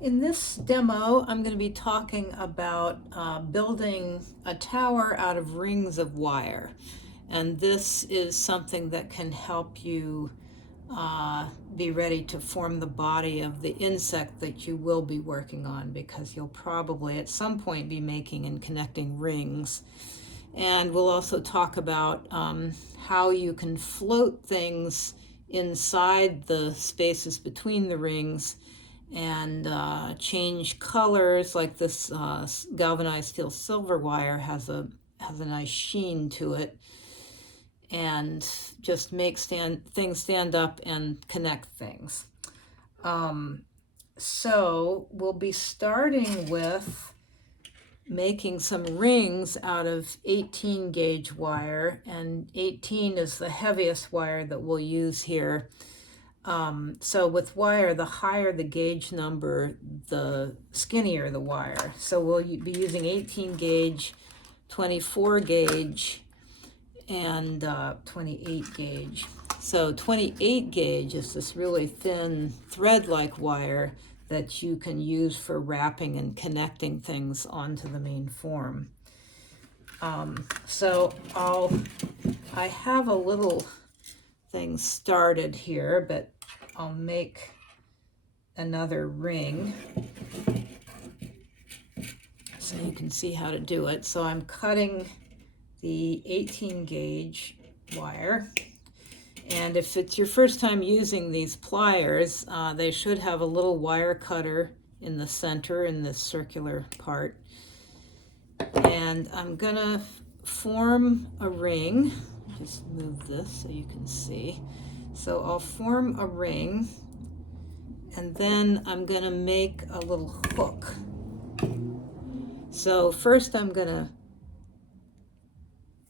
In this demo, I'm going to be talking about building a tower out of rings of wire. And this is something that can help you be ready to form the body of the insect that you will be working on, because you'll probably at some point be making and connecting rings. And we'll also talk about how you can float things inside the spaces between the rings and change colors. Like this galvanized steel silver wire has a nice sheen to it, and just make things stand up and connect things. So we'll be starting with making some rings out of 18 gauge wire, and 18 is the heaviest wire that we'll use here. So with wire, the higher the gauge number, the skinnier the wire. So we'll be using 18 gauge, 24 gauge, and 28 gauge. So 28 gauge is this really thin thread-like wire that you can use for wrapping and connecting things onto the main form. So I have a little thing started here, but I'll make another ring so you can see how to do it. So I'm cutting the 18 gauge wire, and if it's your first time using these pliers, they should have a little wire cutter in the center in this circular part. And I'm gonna form a ring. Just move this so you can see. So I'll form a ring, and then I'm gonna make a little hook. So first I'm gonna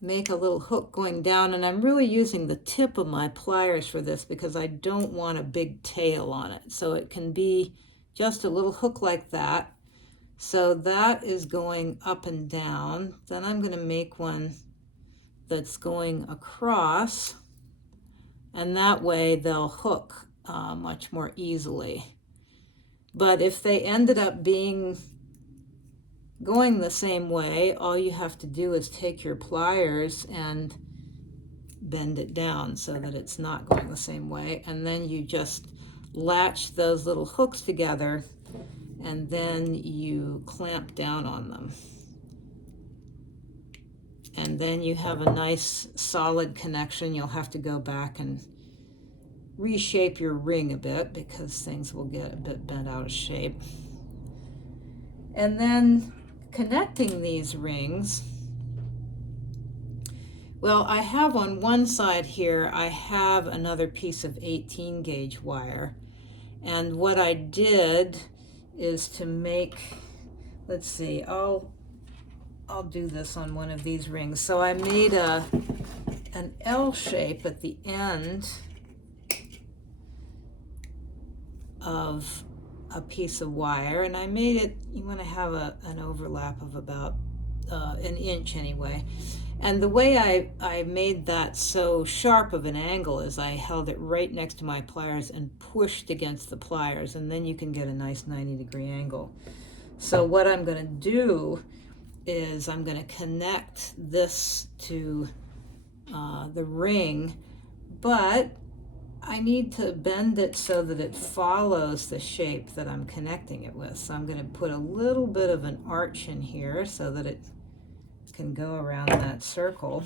make a little hook going down, and I'm really using the tip of my pliers for this because I don't want a big tail on it. So it can be just a little hook like that. So that is going up and down. Then I'm going to make one that's going across, and that way they'll hook much more easily. But if they ended up going the same way, all you have to do is take your pliers and bend it down so that it's not going the same way, and then you just latch those little hooks together, and then you clamp down on them, and then you have a nice solid connection. You'll have to go back and reshape your ring a bit because things will get a bit bent out of shape. And then connecting these rings, well, I have on one side here, I have another piece of 18 gauge wire. And what I did is to make, let's see, I'll do this on one of these rings. So I made an L shape at the end of a piece of wire, and I made it, you want to have an overlap of about an inch anyway. And the way I made that so sharp of an angle is I held it right next to my pliers and pushed against the pliers, and then you can get a nice 90-degree angle. So what I'm going to do is I'm going to connect this to the ring, but I need to bend it so that it follows the shape that I'm connecting it with. So I'm going to put a little bit of an arch in here so that it can go around that circle.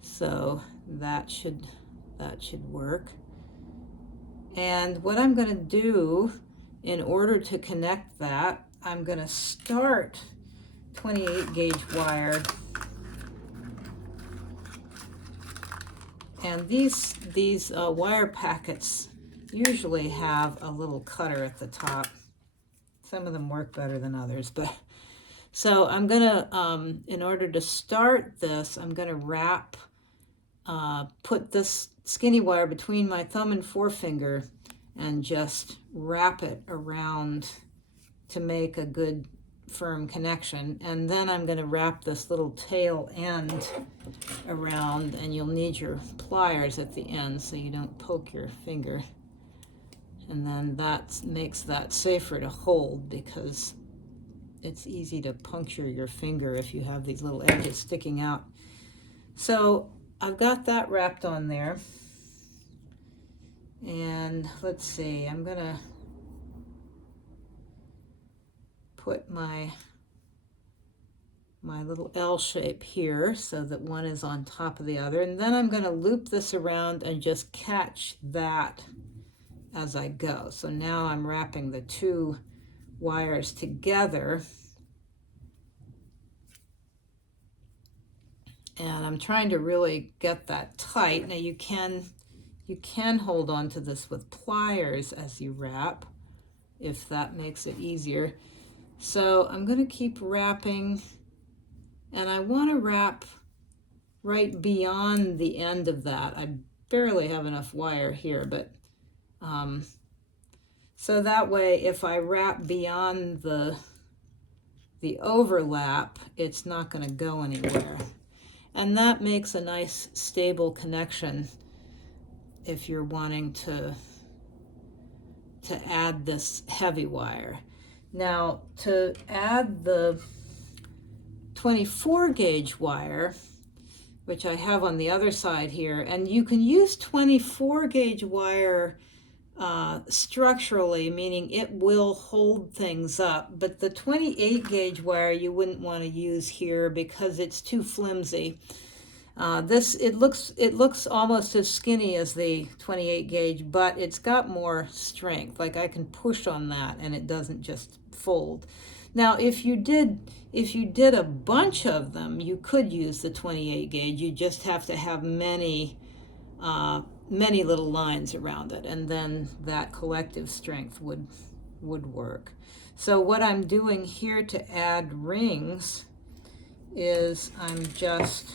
So that should work. And what I'm going to do in order to connect that, I'm going to start 28 gauge wire. And these wire packets usually have a little cutter at the top. Some of them work better than others, but so I'm gonna, in order to start this, I'm gonna wrap, put this skinny wire between my thumb and forefinger and just wrap it around to make a good firm connection. And then I'm going to wrap this little tail end around, and you'll need your pliers at the end so you don't poke your finger. And then that makes that safer to hold, because it's easy to puncture your finger if you have these little edges sticking out. So I've got that wrapped on there. And let's see, I'm gonna put my little L shape here so that one is on top of the other, and then I'm going to loop this around and just catch that as I go. So now I'm wrapping the two wires together, and I'm trying to really get that tight. Now you can hold on to this with pliers as you wrap, if that makes it easier. So I'm going to keep wrapping, and I want to wrap right beyond the end of that. I barely have enough wire here, but so that way if I wrap beyond the overlap, it's not going to go anywhere. And that makes a nice stable connection if you're wanting to add this heavy wire. Now, to add the 24 gauge wire, which I have on the other side here, and you can use 24 gauge wire structurally, meaning it will hold things up, but the 28 gauge wire you wouldn't want to use here because it's too flimsy. It looks almost as skinny as the 28 gauge, but it's got more strength. Like I can push on that and it doesn't just fold. Now, if you did a bunch of them, you could use the 28 gauge. You just have to have many little lines around it, and then that collective strength would work. So what I'm doing here to add rings is I'm just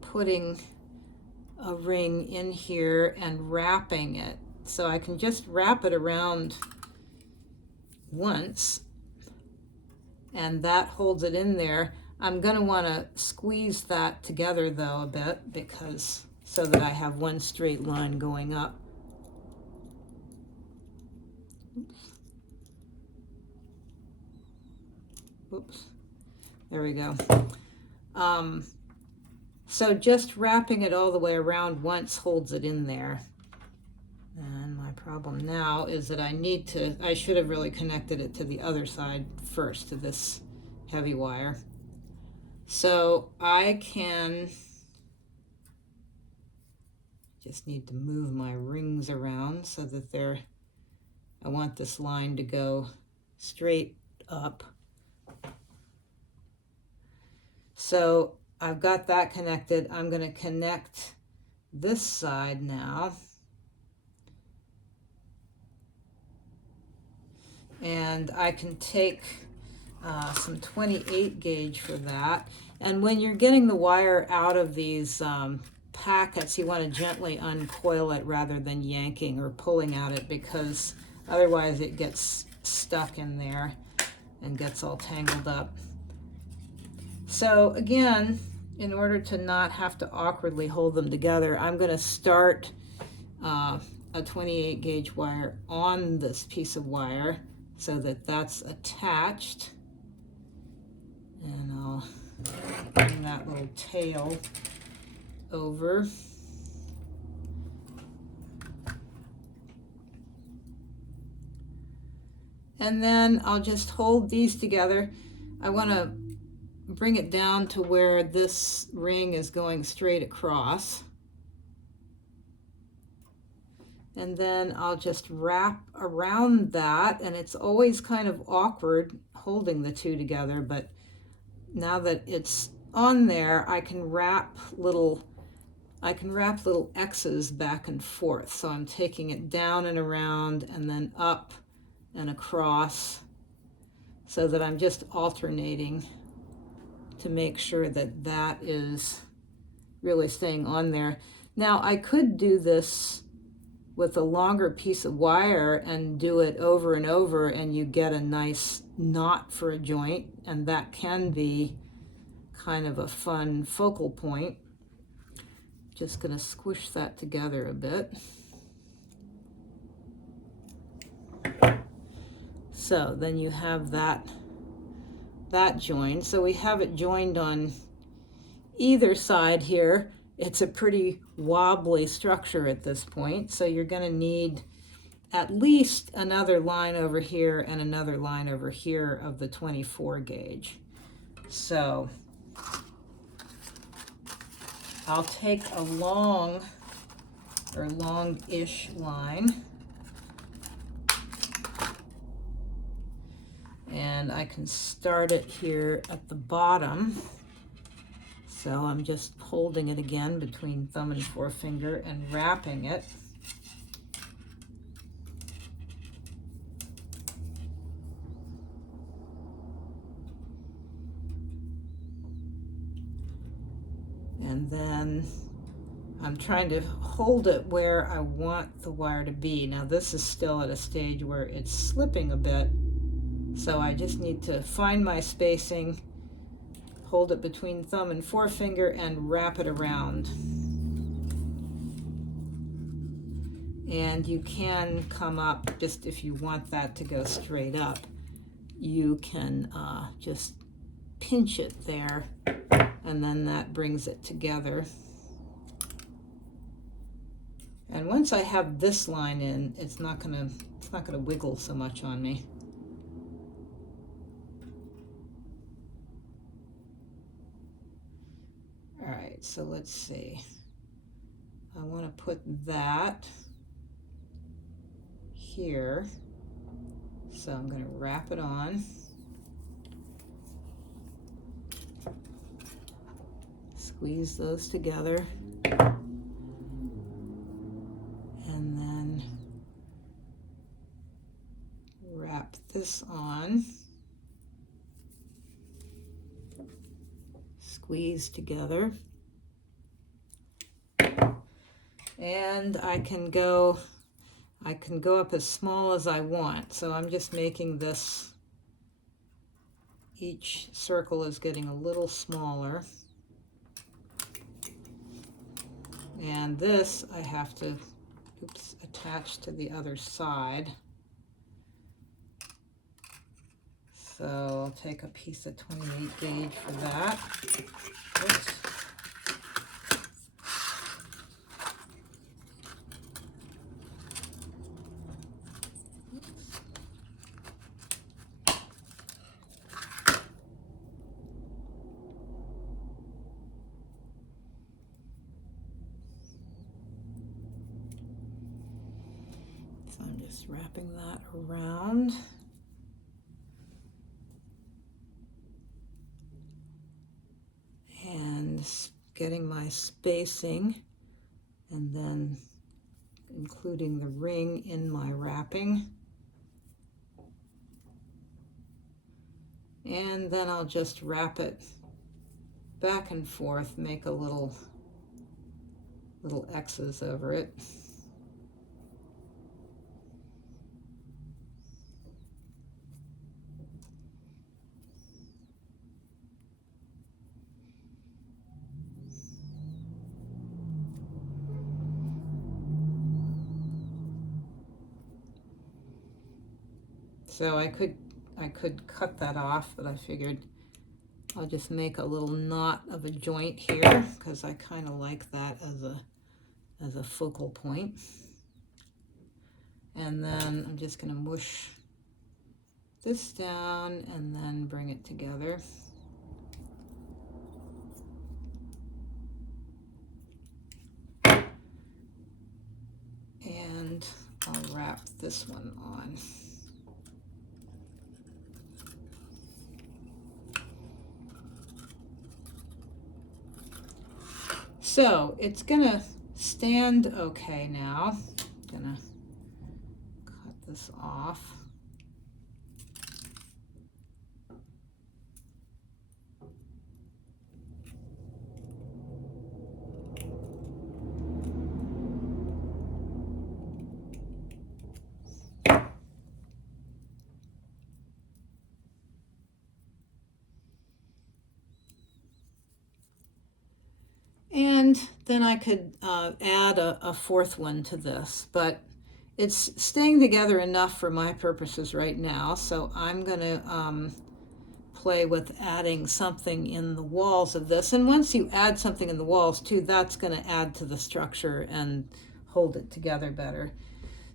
putting a ring in here and wrapping it. So I can just wrap it around once, and that holds it in there. I'm going to want to squeeze that together though a bit, because so that I have one straight line going up. Oops. There we go. So just wrapping it all the way around once holds it in there. And my problem now is that I should have really connected it to the other side first, to this heavy wire. So I can just need to move my rings around so that I want this line to go straight up. So I've got that connected. I'm going to connect this side now. And I can take some 28 gauge for that. And when you're getting the wire out of these packets, you want to gently uncoil it rather than yanking or pulling at it, because otherwise it gets stuck in there and gets all tangled up. So again, in order to not have to awkwardly hold them together, I'm going to start a 28 gauge wire on this piece of wire so that that's attached. And I'll bring that little tail over. And then I'll just hold these together. I want to bring it down to where this ring is going straight across. And then I'll just wrap around that, and it's always kind of awkward holding the two together, but now that it's on there, I can wrap little X's back and forth. So I'm taking it down and around and then up and across, so that I'm just alternating to make sure that that is really staying on there. Now I could do this with a longer piece of wire and do it over and over, and you get a nice knot for a joint, and that can be kind of a fun focal point. just going to squish that together a bit. So then you have that joined. So we have it joined on either side here. It's a pretty wobbly structure at this point, so you're going to need at least another line over here and another line over here of the 24 gauge. So I'll take a long or long-ish line, and I can start it here at the bottom. So I'm just holding it again between thumb and forefinger and wrapping it. And then I'm trying to hold it where I want the wire to be. Now this is still at a stage where it's slipping a bit, so I just need to find my spacing, hold it between thumb and forefinger, and wrap it around. And you can come up, just if you want that to go straight up, you can just pinch it there, and then that brings it together. And once I have this line in, it's not gonna wiggle so much on me. All right, so let's see. I want to put that here. So I'm going to wrap it on. Squeeze those together. And then wrap this on. Squeeze together. And I can go up as small as I want. So I'm just making this, each circle is getting a little smaller. And this I have to, attach to the other side. So I'll take a piece of 28 gauge for that. Oops. So I'm just wrapping that around. And getting my spacing, and then including the ring in my wrapping. And then I'll just wrap it back and forth, make a little X's over it. So I could cut that off, but I figured I'll just make a little knot of a joint here because I kind of like that as a focal point. And then I'm just going to mush this down and then bring it together. And I'll wrap this one on. So it's gonna stand okay now. I'm gonna cut this off. And then I could add a fourth one to this, but it's staying together enough for my purposes right now, so I'm going to play with adding something in the walls of this. And once you add something in the walls too, that's going to add to the structure and hold it together better.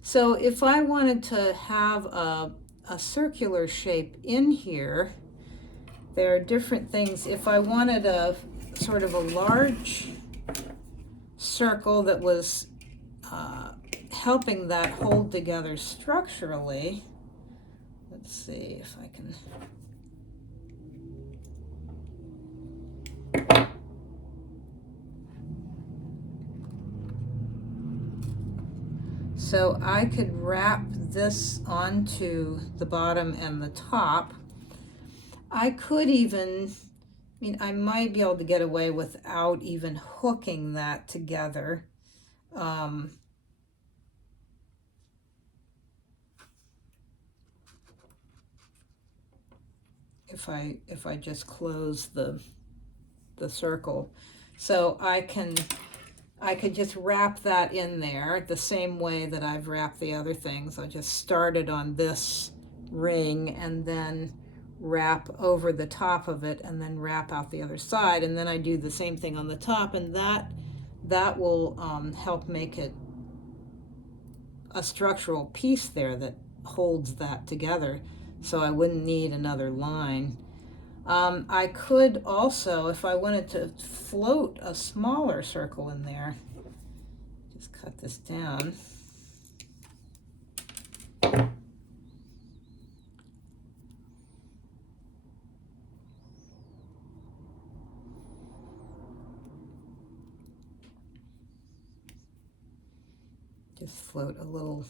So if I wanted to have a circular shape in here, there are different things. If I wanted a sort of a large circle that was helping that hold together structurally, let's see if I can. So I could wrap this onto the bottom and the top. I could even, I might be able to get away without even hooking that together. If I just close the circle. So I could just wrap that in there the same way that I've wrapped the other things. I just started on this ring and then wrap over the top of it and then wrap out the other side, and then I do the same thing on the top, and that will help make it a structural piece there that holds that together, so I wouldn't need another line. I could also, if I wanted to float a smaller circle in there, just cut this down. Just float a little.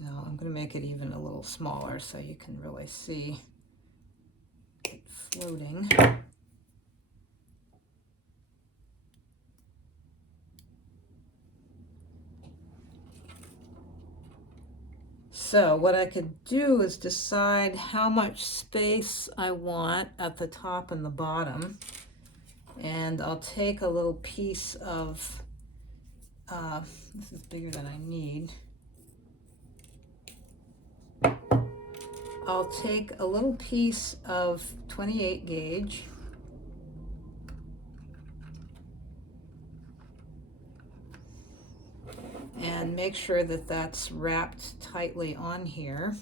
Now I'm going to make it even a little smaller so you can really see it floating. So what I could do is decide how much space I want at the top and the bottom, and I'll take a little piece of, this is bigger than I need. I'll take a little piece of 28 gauge and make sure that that's wrapped tightly on here.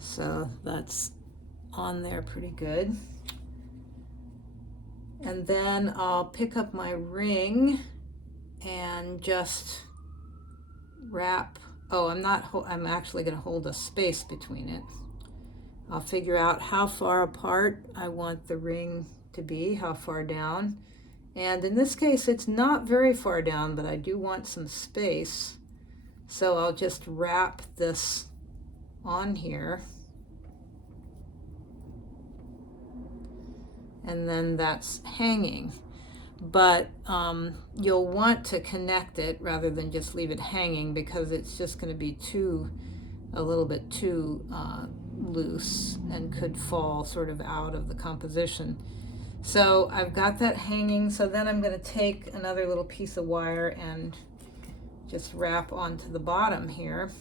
So that's on there pretty good. And then I'll pick up my ring and just wrap. Oh, I'm actually going to hold a space between it. I'll figure out how far apart I want the ring to be, how far down. And in this case, it's not very far down, but I do want some space. So I'll just wrap this on here. And then that's hanging. But you'll want to connect it rather than just leave it hanging, because it's just going to be a little bit too loose and could fall sort of out of the composition. So I've got that hanging, so then I'm going to take another little piece of wire and just wrap onto the bottom here.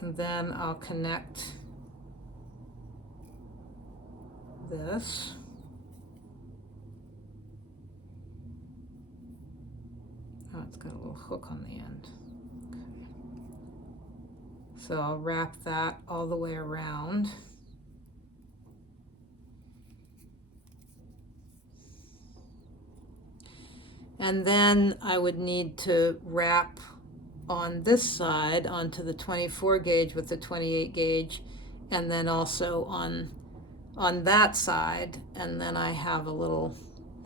And then I'll connect this. Oh, it's got a little hook on the end. Okay. So I'll wrap that all the way around. And then I would need to wrap on this side onto the 24 gauge with the 28 gauge, and then also on that side, and then I have a little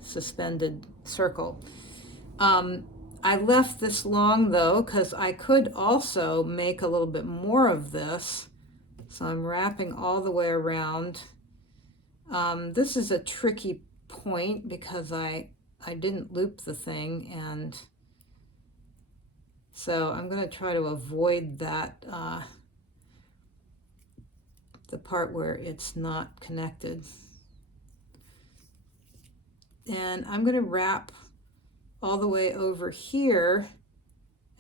suspended circle. I left this long though because I could also make a little bit more of this, so I'm wrapping all the way around. This is a tricky point because I didn't loop the thing, and so I'm going to try to avoid that, the part where it's not connected. And I'm going to wrap all the way over here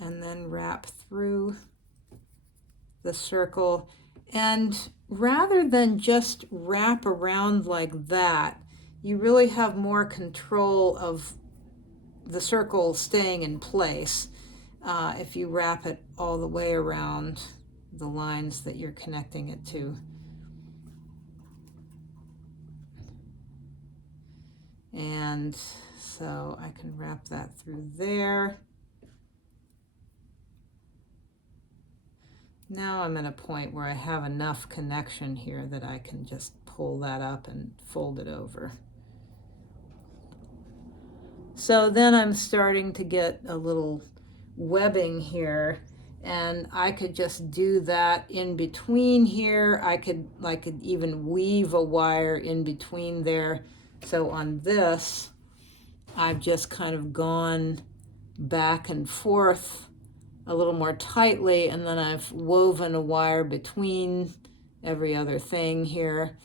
and then wrap through the circle. And rather than just wrap around like that, you really have more control of the circle staying in place if you wrap it all the way around the lines that you're connecting it to. And so I can wrap that through there. Now I'm at a point where I have enough connection here that I can just pull that up and fold it over. So then I'm starting to get a little webbing here, and I could just do that in between here. I could even weave a wire in between there. So on this, I've just kind of gone back and forth a little more tightly, and then I've woven a wire between every other thing here.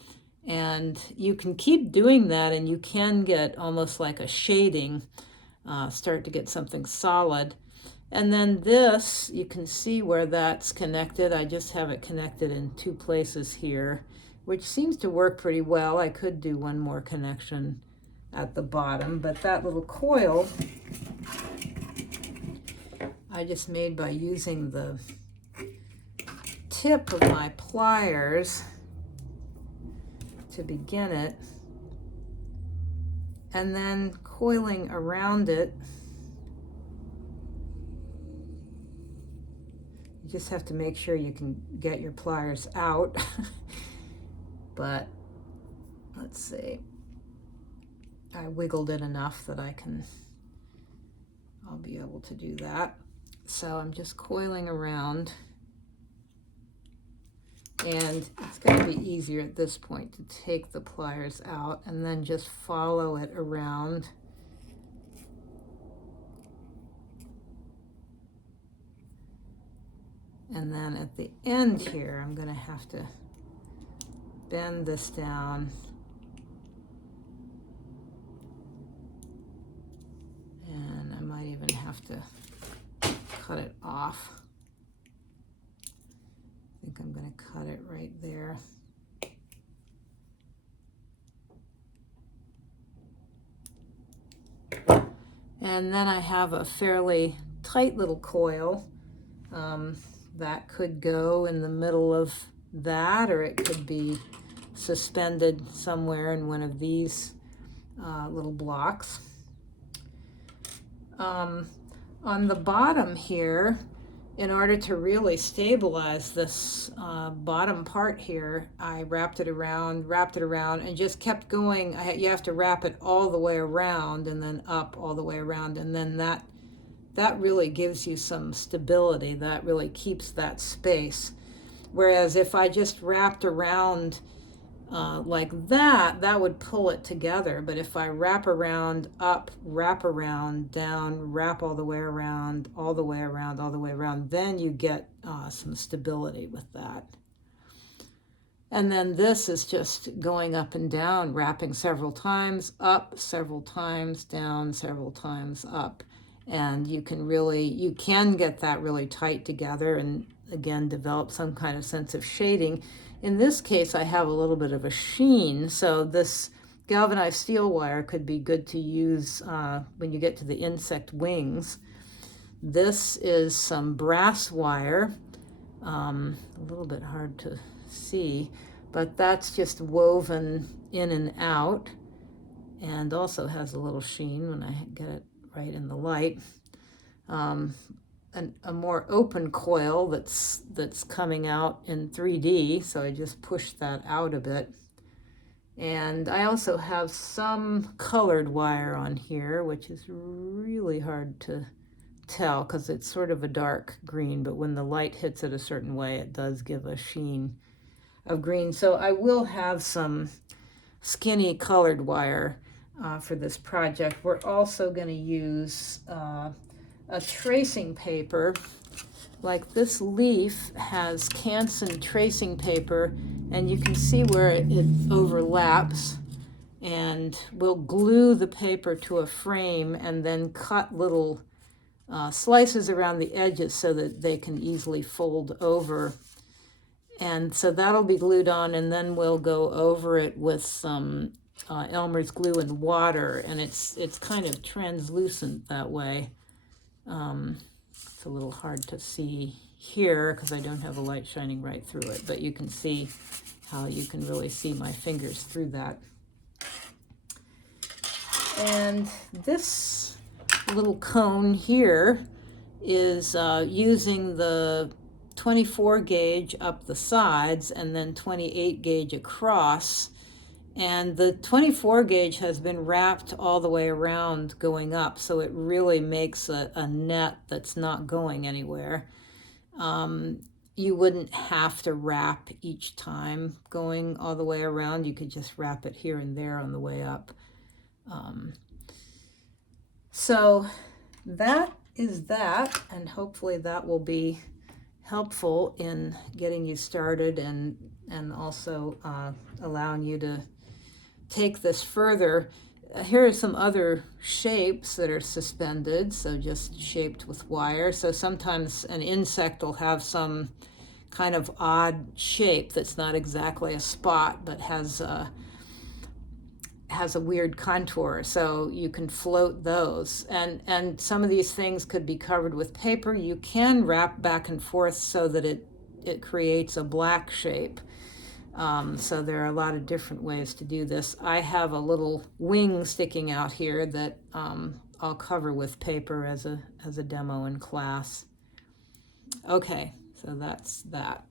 And you can keep doing that, and you can get almost like a shading, start to get something solid. And then this, you can see where that's connected. I just have it connected in two places here, which seems to work pretty well. I could do one more connection at the bottom, but that little coil I just made by using the tip of my pliers to begin it, and then coiling around it. You just have to make sure you can get your pliers out. But let's see, I wiggled it enough that I'll be able to do that. So I'm just coiling around, and it's going to be easier at this point to take the pliers out and then just follow it around. And then at the end here, I'm going to have to bend this down and I might even have to cut it off. I think I'm going to cut it right there. And then I have a fairly tight little coil that could go in the middle of that, or it could be suspended somewhere in one of these little blocks. On the bottom here, in order to really stabilize this bottom part here, I wrapped it around, and just kept going. You have to wrap it all the way around and then up all the way around, and then that really gives you some stability. That really keeps that space. Whereas if I just wrapped around like that would pull it together. But if I wrap around, up, wrap around, down, wrap all the way around, all the way around, all the way around, then you get some stability with that. And then this is just going up and down, wrapping several times, up several times, down several times, up. And you can get that really tight together and again develop some kind of sense of shading. In this case, I have a little bit of a sheen, so this galvanized steel wire could be good to use when you get to the insect wings. This is some brass wire, a little bit hard to see, but that's just woven in and out, and also has a little sheen when I get it right in the light. A more open coil that's coming out in 3D, so I just pushed that out a bit. And I also have some colored wire on here, which is really hard to tell because it's sort of a dark green, but when the light hits it a certain way, it does give a sheen of green. So I will have some skinny colored wire for this project. We're also going to use a tracing paper. Like this leaf has Canson tracing paper, and you can see where it overlaps. And we'll glue the paper to a frame and then cut little slices around the edges so that they can easily fold over. And so that'll be glued on, and then we'll go over it with some Elmer's glue and water, and it's kind of translucent that way. It's a little hard to see here because I don't have a light shining right through it, but you can see how you can really see my fingers through that. And this little cone here is using the 24 gauge up the sides and then 28 gauge across. And the 24 gauge has been wrapped all the way around going up, so it really makes a net that's not going anywhere. You wouldn't have to wrap each time going all the way around. You could just wrap it here and there on the way up. So that is that, and hopefully that will be helpful in getting you started and also allowing you to take this further. Here are some other shapes that are suspended, so just shaped with wire. So sometimes an insect will have some kind of odd shape that's not exactly a spot but has a weird contour, so you can float those. And some of these things could be covered with paper. You can wrap back and forth so that it creates a black shape. So there are a lot of different ways to do this. I have a little wing sticking out here that I'll cover with paper as a demo in class. Okay, so that's that.